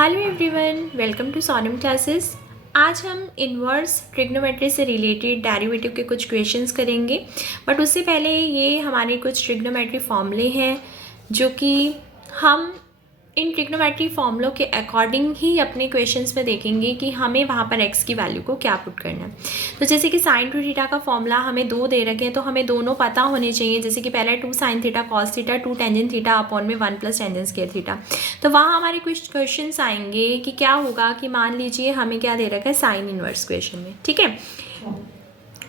Hello everyone, welcome to Sonam classes. आज हम inverse trigonometry से रिलेटेड डेरिवेटिव के कुछ क्वेश्चंस करेंगे। बट उससे पहले ये हमारे कुछ ट्रिग्नोमेट्री फॉर्मूले हैं जो कि हम इन ट्रिग्नोमेट्री फॉर्मूलों के अकॉर्डिंग ही अपने क्वेश्चंस में देखेंगे कि हमें वहाँ पर एक्स की वैल्यू को क्या पुट करना है। तो जैसे कि साइन टू थीटा का फॉर्मूला हमें दो दे रखे हैं, तो हमें दोनों पता होने चाहिए। जैसे कि पहला 2 sine theta cos theta 2 tangent theta upon में 1 प्लस टेंजेंट स्क्वायर थीटा। तो वहाँ हमारे कुछ क्वेश्चंस आएंगे कि क्या होगा कि मान लीजिए हमें क्या दे रखा है साइन इनवर्स क्वेश्चन में, ठीक है।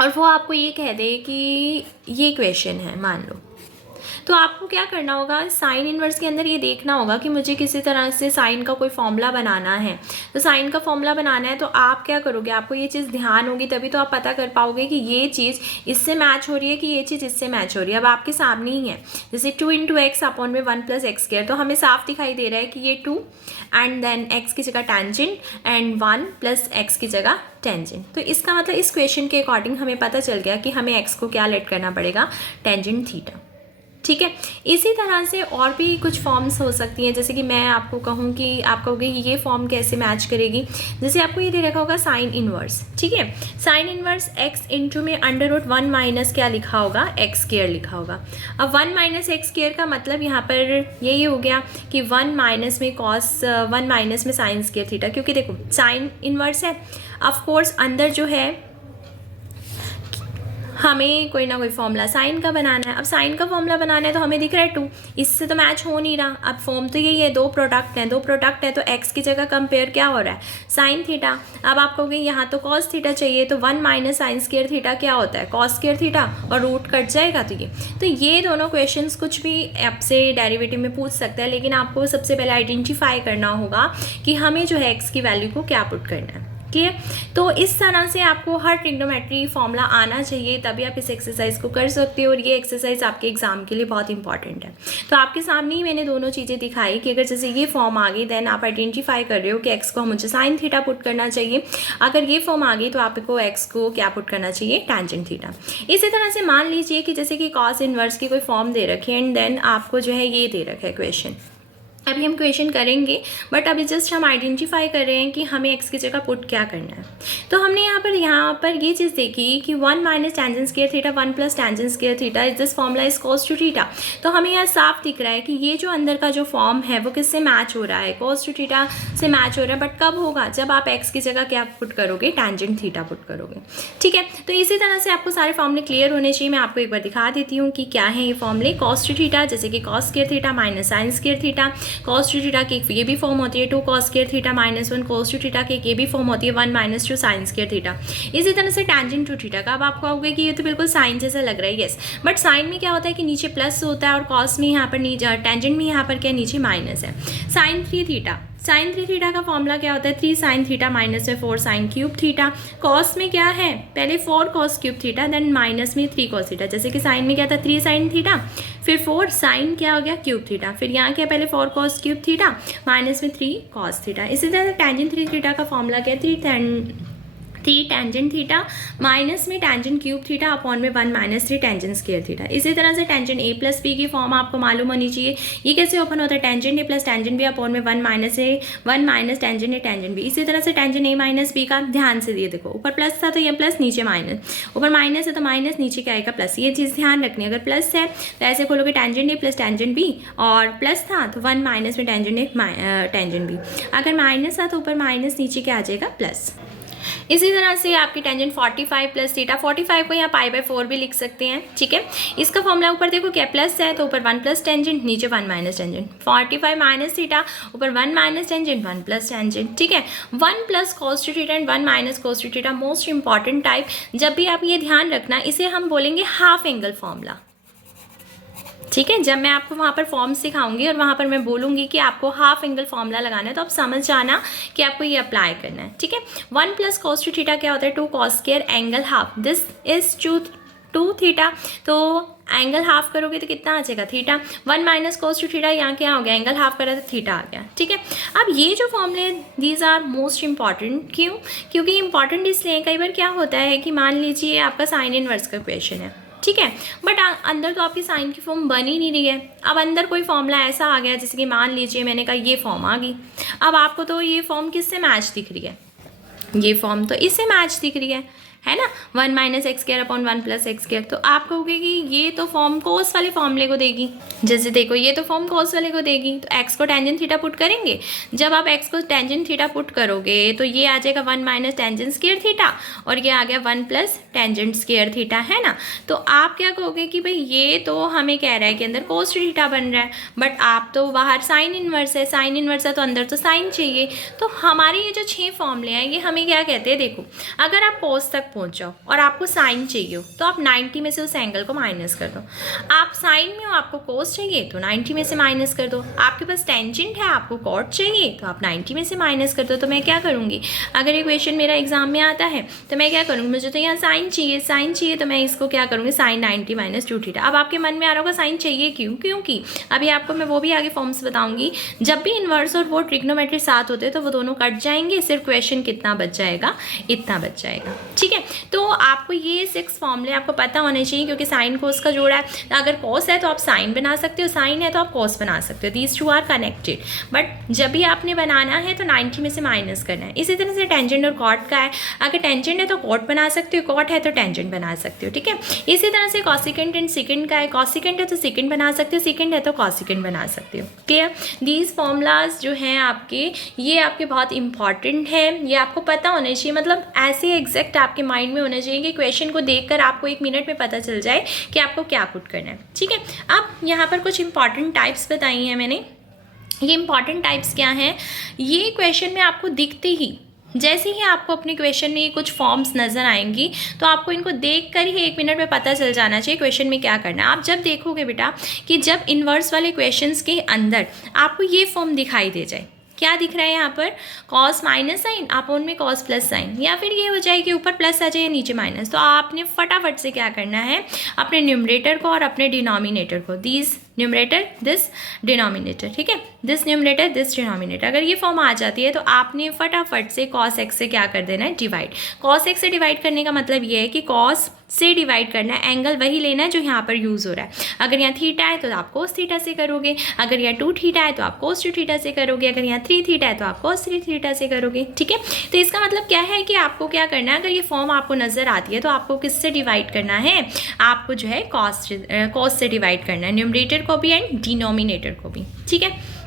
और वो आपको ये कह दे कि ये क्वेश्चन है मान लो, तो आपको क्या करना होगा, साइन इनवर्स के अंदर ये देखना होगा कि मुझे किसी तरह से साइन का कोई फॉर्मूला बनाना है। तो साइन का फॉर्मूला बनाना है तो आप क्या करोगे, आपको ये चीज़ ध्यान होगी तभी तो आप पता कर पाओगे कि ये चीज़ इससे मैच हो रही है कि ये चीज़ इससे मैच हो रही है। अब आपके सामने ही है, जैसे 2 इंटू एक्स अपॉन में 1 प्लस एक्स स्क्वायर, तो हमें साफ दिखाई दे रहा है कि ये 2 एंड देन एक्स की जगह टेंजेंट एंड 1 प्लस एक्स की जगह टेंजेंट। तो इसका मतलब इस क्वेश्चन के अकॉर्डिंग हमें पता चल गया कि हमें एक्स को क्या लेट करना पड़ेगा, टेंजेंट थीटा, ठीक है। इसी तरह से और भी कुछ फॉर्म्स हो सकती हैं। जैसे कि मैं आपको कहूँ कि आप कहोगे कि ये फॉर्म कैसे मैच करेगी। जैसे आपको ये दे रखा होगा साइन इनवर्स, ठीक है। साइन इनवर्स एक्स इंटू में अंडर रूट 1 माइनस क्या लिखा होगा, एक्स स्क्वायर लिखा होगा। अब 1 माइनस एक्स स्क्वायर का मतलब यहाँ पर यही हो गया कि 1 माइनस में कॉस 1 माइनस में साइन स्क्वायर थीटा, क्योंकि देखो साइन इनवर्स है। ऑफकोर्स अंदर जो है हमें कोई ना कोई फॉर्मूला साइन का बनाना है। अब साइन का फॉर्मूला बनाना है तो हमें दिख रहा है 2, इससे तो मैच हो नहीं रहा। अब फॉर्म तो यही है, दो प्रोडक्ट है तो एक्स की जगह कंपेयर क्या हो रहा है, साइन थीटा। अब आप कहोगे यहाँ तो कॉस थीटा चाहिए, तो 1 माइनस साइन स्क्वायर थीटा क्या होता है, कॉस स्क्वायर थीटा, और रूट कट जाएगा। तो ये दोनों क्वेश्चंस कुछ भी आपसे डेरिवेटिव में पूछ सकता है, लेकिन आपको सबसे पहले आइडेंटिफाई करना होगा कि हमें जो है एक्स की वैल्यू को क्या पुट करना है, क्लियर। तो इस तरह से आपको हर ट्रिग्नोमेट्री फॉर्मूला आना चाहिए, तभी आप इस एक्सरसाइज को कर सकते हो। और ये एक्सरसाइज आपके एग्जाम के लिए बहुत इंपॉर्टेंट है। तो आपके सामने ही मैंने दोनों चीज़ें दिखाई कि अगर जैसे ये फॉर्म आ गई देन आप आइडेंटिफाई कर रहे हो कि एक्स को मुझे साइन थीटा पुट करना चाहिए। अगर ये फॉर्म आ गई तो आपको एक्स को क्या पुट करना चाहिए, टेंजेंट थीटा। इसी तरह से मान लीजिए कि जैसे कि कॉस इनवर्स की कोई फॉर्म दे रखी है एंड देन आपको जो है ये दे रखा है क्वेश्चन। अभी हम क्वेश्चन करेंगे बट अभी जस्ट हम आइडेंटिफाई कर रहे हैं कि हमें एक्स की जगह पुट क्या करना है। तो हमने यहाँ पर ये चीज़ देखी कि 1 minus tangent square theta 1 plus tangent square theta is this formula is cos two theta. तो हमें यहाँ साफ दिख रहा है कि ये जो अंदर का जो फॉर्म है वो किससे मैच हो रहा है, कॉस टू थीटा से मैच हो रहा है। बट कब होगा, जब आप एक्स की जगह क्या पुट करोगे, टेंजेंट थीटा पुट करोगे, ठीक है। तो इसी तरह से आपको सारे फॉर्मूले क्लियर होने चाहिए। मैं आपको एक बार दिखा देती हूँ कि क्या है ये फॉर्मूले। कॉस टू थीटा जैसे कि cos square theta minus sine square theta, cos two theta की ये भी फॉर्म होती है 2 cos square theta minus 1 cos two theta की ये भी फॉर्म होती है 1 माइनस 2 साइन स्क्वायर थीटा। इसी तरह से टेंजेंट टू थीटा का अब आपको कहोगे कि ये तो बिल्कुल साइन जैसा लग रहा है, यस। बट साइन में क्या होता है कि नीचे प्लस होता है और कॉस में यहाँ पर नीचे, टेंजेंट में यहाँ पर क्या नीचे माइनस है। साइन 3 थीटा, साइन 3 थीटा का फॉर्मूला क्या होता है, 3 साइन थीटा माइनस में 4 साइन क्यूब थीटा। कॉस में क्या है, पहले 4 cos cube theta then minus में 3 कॉस थीटा। जैसे कि साइन में क्या था 3 साइन थीटा, फिर 4 साइन क्या हो गया क्यूब थीटा, फिर यहाँ क्या पहले 4 कॉस क्यूब थीटा माइनस में 3 कॉस थीटा। इसी तरह टेंजेंट 3 थीटा का फॉर्मूला क्या है, 3 टेंजेंट थीटा माइनस में टेंजेंट क्यूब थीटा अपॉन में 1 माइनस 3 टेंजेंट स्क्वायर थीटा। इसी तरह से टेंजेंट ए प्लस बी की फॉर्म आपको मालूम होनी चाहिए। ये कैसे ओपन होता है, tangent A plus tangent B upon में 1 minus tangent A tangent B. इसी तरह से टेंजेंट ए माइनस बी का ध्यान से दिए, देखो ऊपर प्लस था तो ये प्लस, नीचे माइनस, ऊपर माइनस है तो माइनस, नीचे क्या आएगा प्लस। ये चीज़ ध्यान रखनी है। अगर प्लस है तो ऐसे खोलोगे tangent A plus tangent B, और प्लस था तो 1 माइनस में टेंजेंट ए टेंजेंट बी। अगर माइनस था तो ऊपर माइनस, नीचे क्या आ जाएगा प्लस। इसी तरह से आपकी टेंजेंट 45 प्लस थीटा, 45 को यहाँ π/4 भी लिख सकते हैं, ठीक है। इसका फॉर्मूला ऊपर देखो क्या प्लस है तो ऊपर 1 प्लस टेंजेंट, नीचे 1 माइनस टेंजेंट। 45 माइनस थीटा, ऊपर 1 माइनस टेंजेंट 1 प्लस टेंजेंट, ठीक है। 1 plus cos two theta and 1 minus cos two theta, most important type. जब भी आप ये ध्यान रखना, इसे हम बोलेंगे हाफ एंगल फॉर्मूला, ठीक है। जब मैं आपको वहाँ पर फॉर्म सिखाऊंगी और वहाँ पर मैं बोलूँगी कि आपको हाफ एंगल फॉर्मूला लगाना है तो आप समझ जाना कि आपको ये अप्लाई करना है, ठीक है। 1 प्लस कॉस टू थीटा क्या होता है, 2 cos square angle half, this is 2 theta. तो एंगल हाफ करोगे तो कितना आ जाएगा theta. 1 minus cos two theta, यहाँ क्या हो गया, एंगल हाफ करा तो थीटा आ गया, ठीक है। अब ये जो फॉर्मूले दीज आर मोस्ट इंपॉर्टेंट, क्यों, क्योंकि इंपॉर्टेंट इसलिए कई बार क्या होता है कि मान लीजिए आपका साइन इनवर्स का क्वेश्चन है, ठीक है। बट अंदर तो आपकी साइन की फॉर्म बन ही नहीं रही है। अब अंदर कोई फॉर्मूला ऐसा आ गया, जैसे कि मान लीजिए मैंने कहा ये फॉर्म आ गई। अब आपको तो ये फॉर्म किससे मैच दिख रही है? ये फॉर्म तो इससे मैच दिख रही है ना, 1 minus x square upon 1 plus x square. तो आप कहोगे कि ये तो फॉर्म कोस वाले फॉर्मूले को देगी। जैसे देखो ये तो फॉर्म कोस वाले को देगी, तो एक्स को टेंजेंट थीटा पुट करेंगे। जब आप एक्स को टेंजेंट थीटा पुट करोगे तो ये आ जाएगा 1 माइनस टेंजेंट स्क्वायर थीटा, और ये आ गया 1 प्लस टेंजेंट स्क्वायर थीटा, है ना। तो आप क्या कहोगे कि भाई ये तो हमें कह रहा है कि अंदर कोस थीटा बन रहा है, बट आप तो बाहर साइन इनवर्स है, साइन इनवर्स है तो अंदर तो साइन चाहिए। तो हमारे ये जो 6 फॉर्मूले हैं ये हमें क्या कहते हैं? देखो, अगर आप कोस तक पहुँच जाओ और आपको साइन चाहिए हो तो आप 90 में से उस एंगल को माइनस कर दो। आप साइन में हो, आपको कोस चाहिए तो 90 में से माइनस कर दो। आपके पास टेंजेंट है, आपको कॉट चाहिए तो आप 90 में से माइनस कर दो। तो मैं क्या करूँगी, अगर ये क्वेश्चन मेरा एग्जाम में आता है तो मैं क्या करूँगी, मुझे तो यहाँ साइन चाहिए तो मैं इसको क्या करूँगी, साइन 90 माइनस 2 थीटा। अब आपके मन में आ रहा होगा साइन चाहिए क्यों? क्योंकि अभी आपको मैं वो भी आगे फॉर्म्स बताऊँगी, जब भी इन्वर्स और वो ट्रिग्नोमेट्री साथ होते हैं तो वो दोनों कट जाएंगे, सिर्फ क्वेश्चन कितना बच जाएगा, इतना बच जाएगा। ठीक है, तो आपको ये 6 फॉर्मूले आपको पता होने चाहिए, क्योंकि साइन कोस का जोड़ा है। अगर कोस है तो आप साइन बना सकते हो, साइन है तो आप कोस बना सकते हो, these two are connected. But जब भी आपने बनाना है तो 90 में से माइनस करना है। इसी तरह से टेंजेंट और कॉट का है, अगर टेंजेंट है तो कॉट बना सकते हो, कॉट है तो टेंजेंट बना सकते हो। ठीक है, इसी तरह से कॉसिकेंट एंड सिकेंट का है, कॉसिकेंट है तो सिकेंट बना सकते हो, सिकेंट है तो कॉसिकेंट बना सकते हो। क्लियर? दीज फॉर्मूलाज जो हैं आपके, ये आपके बहुत इंपॉर्टेंट है, ये आपको पता होना चाहिए। मतलब ऐसे एग्जैक्ट आपके माइंड में होना चाहिए कि क्वेश्चन को देखकर आपको 1 मिनट में पता चल जाए कि आपको क्या पुट करना है। ठीक है, अब यहाँ पर कुछ इंपॉर्टेंट टाइप्स बताई हैं मैंने। ये इंपॉर्टेंट टाइप्स क्या हैं, ये क्वेश्चन में आपको दिखते ही, जैसे ही आपको अपने क्वेश्चन में ये कुछ फॉर्म्स नज़र आएंगी तो आपको इनको देखकर ही 1 मिनट में पता चल जाना चाहिए क्वेश्चन में क्या करना है। आप जब देखोगे बेटा कि जब इन्वर्स वाले क्वेश्चंस के अंदर आपको ये फॉर्म दिखाई दे जाए, क्या दिख रहा है यहाँ पर, कॉस माइनस साइन अपॉन में कॉस प्लस साइन, या फिर ये हो जाए कि ऊपर प्लस आ जाए या नीचे माइनस, तो आपने फटाफट से क्या करना है, अपने न्यूमरेटर को और अपने डिनोमिनेटर को, दिस न्यूमरेटर दिस डिनोमिनेटर, ठीक है, दिस न्यूमरेटर दिस डिनोमिनेटर, अगर ये फॉर्म आ जाती है तो आपने फटाफट से कॉस एक्स से क्या कर देना है, डिवाइड। कॉस एक्स से डिवाइड करने का मतलब ये है कि कॉस से डिवाइड करना है, एंगल वही लेना है जो यहाँ पर यूज़ हो रहा है। अगर यहाँ थीटा है तो आप कोस थीटा से करोगे, अगर यहाँ 2 थीटा है तो आप कोस 2 थीटा से करोगे, अगर यहाँ 3 थीटा है तो आप कोस 3 थीटा से करोगे। ठीक है, तो इसका मतलब क्या है कि आपको क्या करना है, अगर ये फॉर्म आपको नज़र आती है तो आपको किससे डिवाइड करना है, आपको जो है कॉस से डिवाइड करना है, न्यूमरेटर को भी एंड डिनोमिनेटर को भी। ठीक है,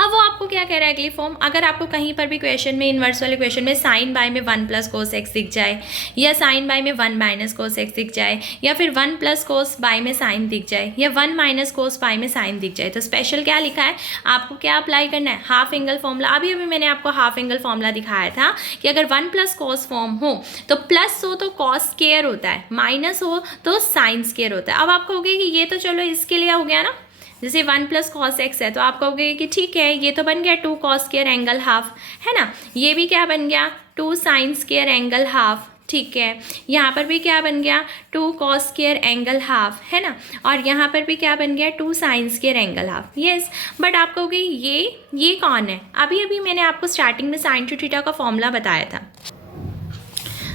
अब वो आपको क्या कह रहा है अगली फॉर्म, अगर आपको कहीं पर भी क्वेश्चन में, इन्वर्स वाले क्वेश्चन में साइन बाय में 1 प्लस कोस एक्स दिख जाए, या साइन बाय में 1 माइनस कोस एक्स दिख जाए, या फिर 1 प्लस कोस बाय में साइन दिख जाए, या 1 माइनस कोस बाय में साइन दिख जाए, तो स्पेशल क्या लिखा है, आपको क्या अप्लाई करना है, हाफ एंगल फॉर्मूला। अभी मैंने आपको हाफ एंगल फॉर्मूला दिखाया था कि अगर 1 प्लस कोस फॉर्म हो तो प्लस हो तो कॉस स्क्वायर होता है, माइनस हो तो साइन स्क्वायर होता है। अब आप कहोगे कि ये तो चलो इसके लिए हो गया ना, जैसे 1 प्लस कॉस एक्स है तो आप कहोगे कि ठीक है ये तो बन गया 2 कॉस स्क्वायर एंगल हाफ, है ना, ये भी क्या बन गया 2 साइन स्क्वायर एंगल हाफ। ठीक है, यहाँ पर भी क्या बन गया 2 कॉस स्क्वायर एंगल हाफ, है ना, और यहाँ पर भी क्या बन गया 2 sine square angle half. Yes, but आप कहोगे ये कौन है, अभी मैंने आपको स्टार्टिंग में साइन टू थीटा का फॉर्मूला बताया था,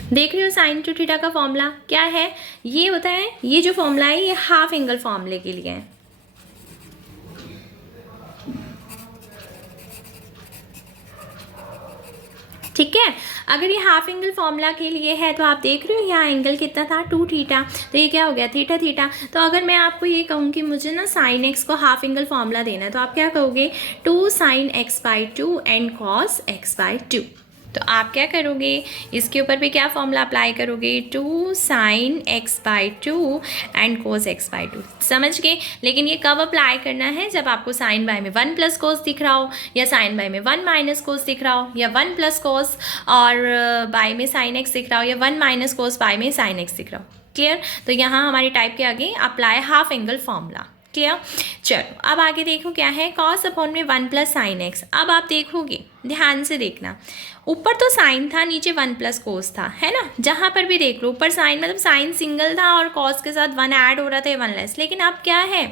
देख रहे हो, साइन टू थीटा का फॉर्मूला क्या है, ये होता है, ये जो फॉर्मूला है ये हाफ एंगल फॉर्मूले के लिए है। ठीक है, अगर ये हाफ एंगल फॉर्मूला के लिए है तो आप देख रहे हो यहाँ एंगल कितना था 2 थीटा, तो ये क्या हो गया थीटा थीटा। तो अगर मैं आपको ये कहूँ कि मुझे ना साइन एक्स को हाफ एंगल फॉर्मूला देना है तो आप क्या कहोगे 2 sine x by 2 and cos x by 2। तो आप क्या करोगे, इसके ऊपर भी क्या फॉर्मूला अप्लाई करोगे 2 sine x by 2 and cos x by 2। समझ गए, लेकिन ये कब अप्लाई करना है, जब आपको साइन बाय में 1 प्लस कोस दिख रहा हो, या साइन बाय में 1 माइनस कोस दिख रहा हो, या 1 प्लस कोस और बाय में साइन एक्स दिख रहा हो, या 1 माइनस कोस बाय में साइन एक्स दिख रहा हो। क्लियर, तो यहाँ हमारी टाइप के आगे apply half angle formula. Clear, चलो अब आगे देखो क्या है, कॉस अपॉन में 1 प्लस साइन एक्स। अब आप देखोगे ध्यान से देखना, ऊपर तो साइन था, नीचे 1 प्लस कोस था, है ना। जहाँ पर भी देख लो ऊपर साइन मतलब साइन सिंगल था और कॉस के साथ 1 ऐड हो रहा था, 1 लेस। लेकिन अब क्या है,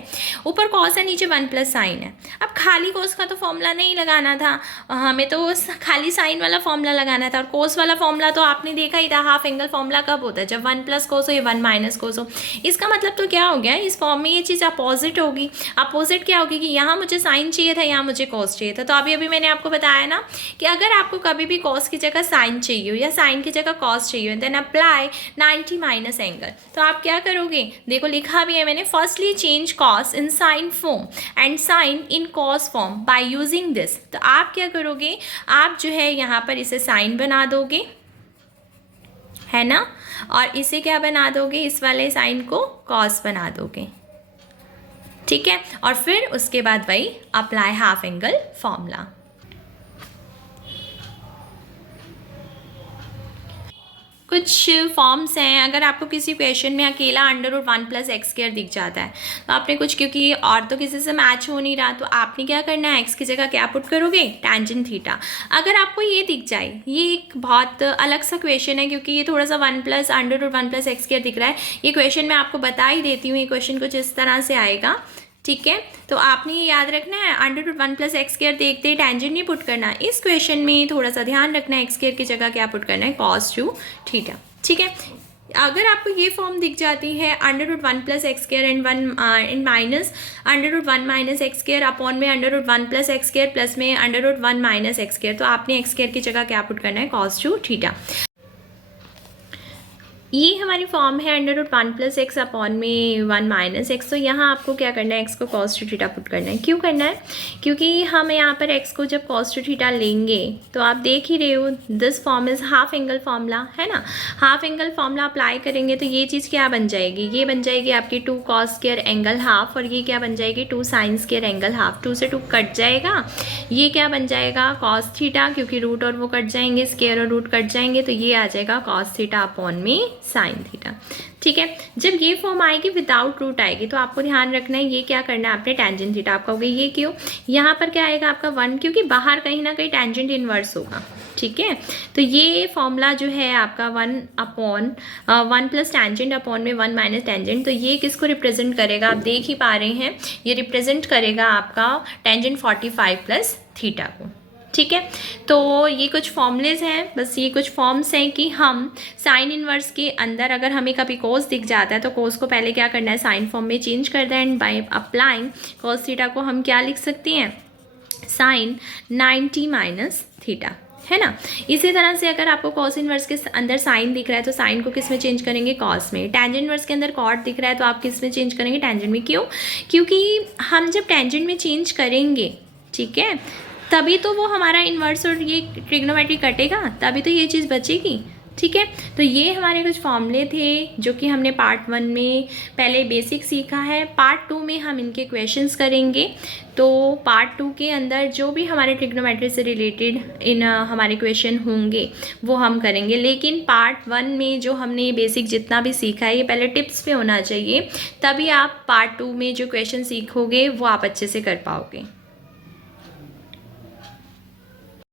ऊपर कॉस है, नीचे 1 प्लस साइन है। अब खाली कॉस का तो फॉर्मूला नहीं लगाना था, हमें तो खाली साइन वाला फॉर्मूला लगाना था। और कोस वाला फॉर्मूला तो आपने देखा ही था, हाफ एंगल फॉर्मूला कब होता है, जब 1 प्लस कोस हो या 1 माइनस कोस हो। इसका मतलब तो क्या हो गया, इस फॉर्म में ये चीज़ अपोजिट होगी। अपोजिट क्या होगी कि यहाँ मुझे साइन चाहिए था, यहाँ मुझे कॉस चाहिए था। तो अभी मैंने आपको बताया ना कि अगर आपको कभी भी कॉस की जगह साइन चाहिए हो या साइन की जगह कॉस चाहिए हो, देन अप्लाई 90 माइनस एंगल। तो आप क्या करोगे, देखो लिखा भी है मैंने, firstly change cos in sine form and sine in cos form by using this. तो आप क्या करोगे, आप जो है यहाँ पर इसे साइन बना दोगे, है ना, और इसे क्या बना दोगे, इस वाले साइन को कॉस बना दोगे, ठीक है। और फिर उसके बाद वही अप्लाई हाफ एंगल फॉर्मूला। कुछ फॉर्म्स हैं, अगर आपको किसी क्वेश्चन में अकेला √1 प्लस एक्स स्क्वायर दिख जाता है तो आपने कुछ, क्योंकि और तो किसी से मैच हो नहीं रहा, तो आपने क्या करना है, एक्स की जगह क्या पुट करोगे, टेंजेंट थीटा। अगर आपको ये दिख जाए, ये एक बहुत अलग सा क्वेश्चन है क्योंकि ये थोड़ा सा √1 प्लस एक्स स्क्वायर दिख रहा है। ये क्वेश्चन मैं आपको बता ही देती हूँ, ये क्वेश्चन कुछ इस तरह से आएगा, ठीक है। तो आपने ये याद रखना है, √1 प्लस एक्स स्क्वायर देखते ही टेंजेंट नहीं पुट करना। इस क्वेश्चन में थोड़ा सा ध्यान रखना है, एक्स स्क्वायर की जगह क्या पुट करना है, cos 2 थीटा, ठीक है। अगर आपको ये फॉर्म दिख जाती है √1 plus x square and minus √1 minus x square upon में √1 प्लस एक्स स्क्वायर प्लस में √1 माइनस एक्स स्क्वायर, तो आपने एक्स स्क्वायर की जगह क्या पुट करना है, cos 2 थीटा। ये हमारी फॉर्म है √1 प्लस एक्स अपॉन में 1 माइनस एक्स। तो यहाँ आपको क्या करना है, एक्स को cos 2 थीटा पुट करना है। क्यों करना है, क्योंकि हम यहाँ पर एक्स को जब cos 2 थीटा लेंगे तो आप देख ही रहे हो, this form is half angle formula, है ना। हाफ एंगल फॉर्मूला अप्लाई करेंगे तो ये चीज़ क्या बन जाएगी, ये बन जाएगी आपकी 2 cos स्क्वायर एंगल हाफ, और ये क्या बन जाएगी 2 sin स्क्वायर एंगल हाफ। 2 से 2 कट जाएगा, ये क्या बन जाएगा cos थीटा, क्योंकि रूट और वो कट जाएंगे, स्क्वायर और रूट कट जाएंगे, तो ये आ जाएगा cos थीटा अपॉन में साइन थीटा, ठीक है। जब ये फॉर्म आएगी विदाउट रूट आएगी तो आपको ध्यान रखना है, ये क्या करना है आपने, टेंजेंट थीटा। आप कहोगे ये क्यों, यहाँ पर क्या आएगा आपका 1, क्योंकि बाहर कहीं ना कहीं टेंजेंट इनवर्स होगा, ठीक है। तो ये फॉर्मूला जो है आपका 1 प्लस टेंजेंट अपॉन में 1 माइनस टेंजेंट, तो ये किसको रिप्रेजेंट करेगा, आप देख ही पा रहे हैं, ये रिप्रेजेंट करेगा आपका टेंजेंट 45 प्लस थीटा को, ठीक है। तो ये कुछ फॉर्मूलेज हैं, बस ये कुछ फॉर्म्स हैं कि हम साइन इनवर्स के अंदर अगर हमें कभी कोस दिख जाता है तो कोस को पहले क्या करना है, साइन फॉर्म में चेंज कर दें, and by applying cos theta को हम क्या लिख सकते हैं, साइन 90 माइनस थीटा, है ना। इसी तरह से अगर आपको cos इनवर्स के अंदर साइन दिख रहा है तो साइन को किस में चेंज करेंगे, cos में। टेंजेंट इनवर्स के अंदर कॉट दिख रहा है तो आप किस में चेंज करेंगे, टेंजेंट में। क्यों, क्योंकि हम जब टेंजेंट में चेंज करेंगे, ठीक है, तभी तो वो हमारा इन्वर्स और ये ट्रिग्नोमेट्री कटेगा, तभी तो ये चीज़ बचेगी, ठीक है। तो ये हमारे कुछ फॉर्मूले थे जो कि हमने पार्ट 1 में पहले बेसिक सीखा है। पार्ट 2 में हम इनके क्वेश्चंस करेंगे। तो पार्ट 2 के अंदर जो भी हमारे ट्रिग्नोमेट्री से रिलेटेड हमारे क्वेश्चन होंगे वो हम करेंगे, लेकिन पार्ट 1 में जो हमने बेसिक जितना भी सीखा है ये पहले टिप्स पे होना चाहिए, तभी आप पार्ट 2 में जो क्वेश्चन सीखोगे वो आप अच्छे से कर पाओगे।